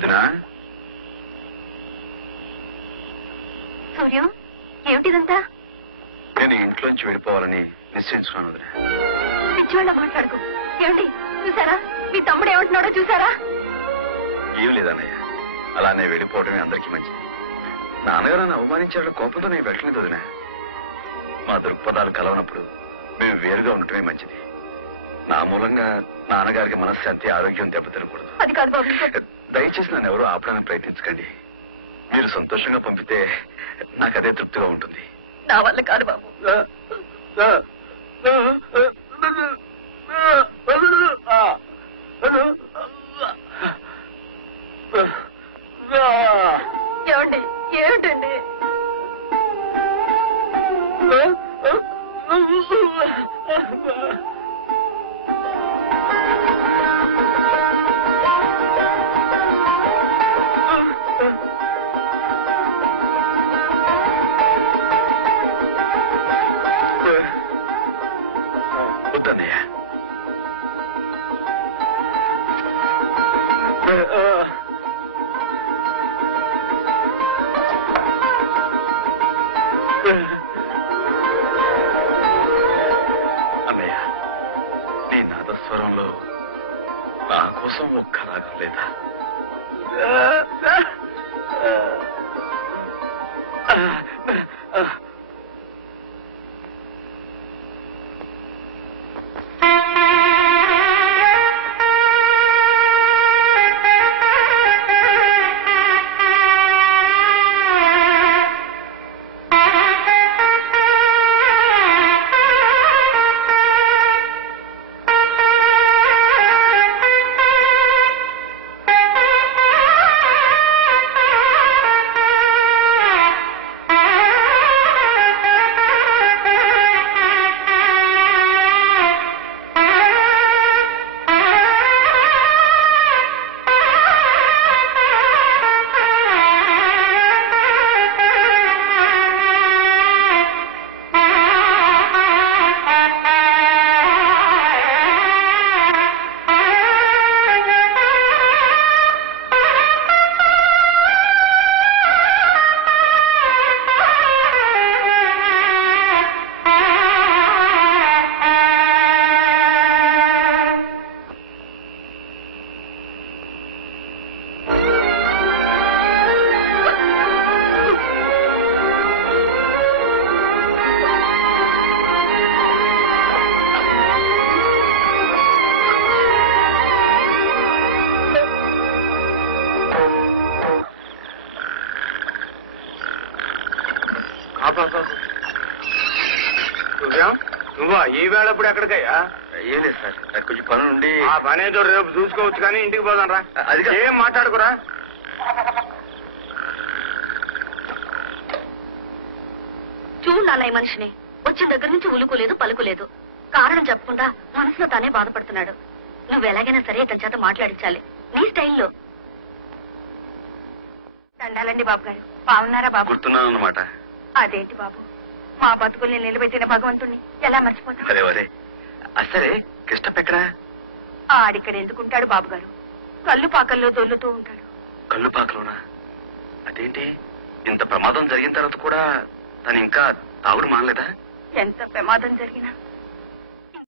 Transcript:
వదినా సూర్యం, ఏమిటిదంతా? నేను ఇంట్లోంచి వెళ్ళిపోవాలని నిశ్చయించుకున్నాను వదినా. పిచ్చివాళ్ళ మాట్లాడుకో. ఏమిటి చూసారా? మీ తమ్ముడు ఏమంటున్నాడో చూసారా? ఏం లేదన్నయ్య, అలానే వెళ్ళిపోవడమే అందరికీ మంచిది. నాన్నగారు నన్ను అవమానించాడు, కోపంతో నేను వెళ్ళలేదు వదినా. మా దృక్పథాలు కలవనప్పుడు మేము వేరుగా ఉండటమే మంచిది. నా మూలంగా నాన్నగారికి మనశ్శాంతి, ఆరోగ్యం దెబ్బతినకూడదు. అది కాదు బాబు. దయచేసి నన్ను ఎవరూ ఆపడానికి ప్రయత్నించకండి. మీరు సంతోషంగా పంపితే నాకు అదే తృప్తిగా ఉంటుంది. నా వల్ల కాదు బాబు. ఏమండి, ఏమిటండి? వద్దన్నయ్య, అన్నయ్య, నీ నాదస్వరంలో నా కోసం ఒక్క రాగం లేదా? నువ్వా ఈ వేళప్పుడు ఎక్కడికయ్యా? ఏం లేదు సార్, కొంచెం పని ఉండి. ఆ పనేదో రేపు చూసుకోవచ్చు కానీ ఇంటికి పోదాం రా. అది ఏం మాట్లాడుకురా. చూడాలా ఈ మనిషిని? వచ్చిన దగ్గర నుంచి ఉలుకోలేదు, పలుకులేదు. కారణం చెప్పకుండా మనసులో తానే బాధపడుతున్నాడు. నువ్వు ఎలాగైనా సరే ఇతని చేత మాట్లాడించాలి, నీ స్టైల్లో. దండాలండి బాబు గారు. బాగున్నారా బాబు? గుర్తున్నాను అన్నమాట. అదేంటి బాబు, మా బతుకుల్ని నిలబెట్టిన భగవంతుణ్ణి ఎలా మర్చిపోతాం? సరే వరే. అసలే కృష్ణపెక్కడా? ఆడిక్కడ ఎందుకుంటాడు బాబు గారు? కళ్ళు పాకల్లో దొల్లుతూ ఉంటాడు. కళ్ళు పాకలోనా? అదేంటి, ఇంత ప్రమాదం జరిగిన తర్వాత కూడా తను ఇంకా తాగుడు మానలేదా? ఎంత ప్రమాదం జరిగినా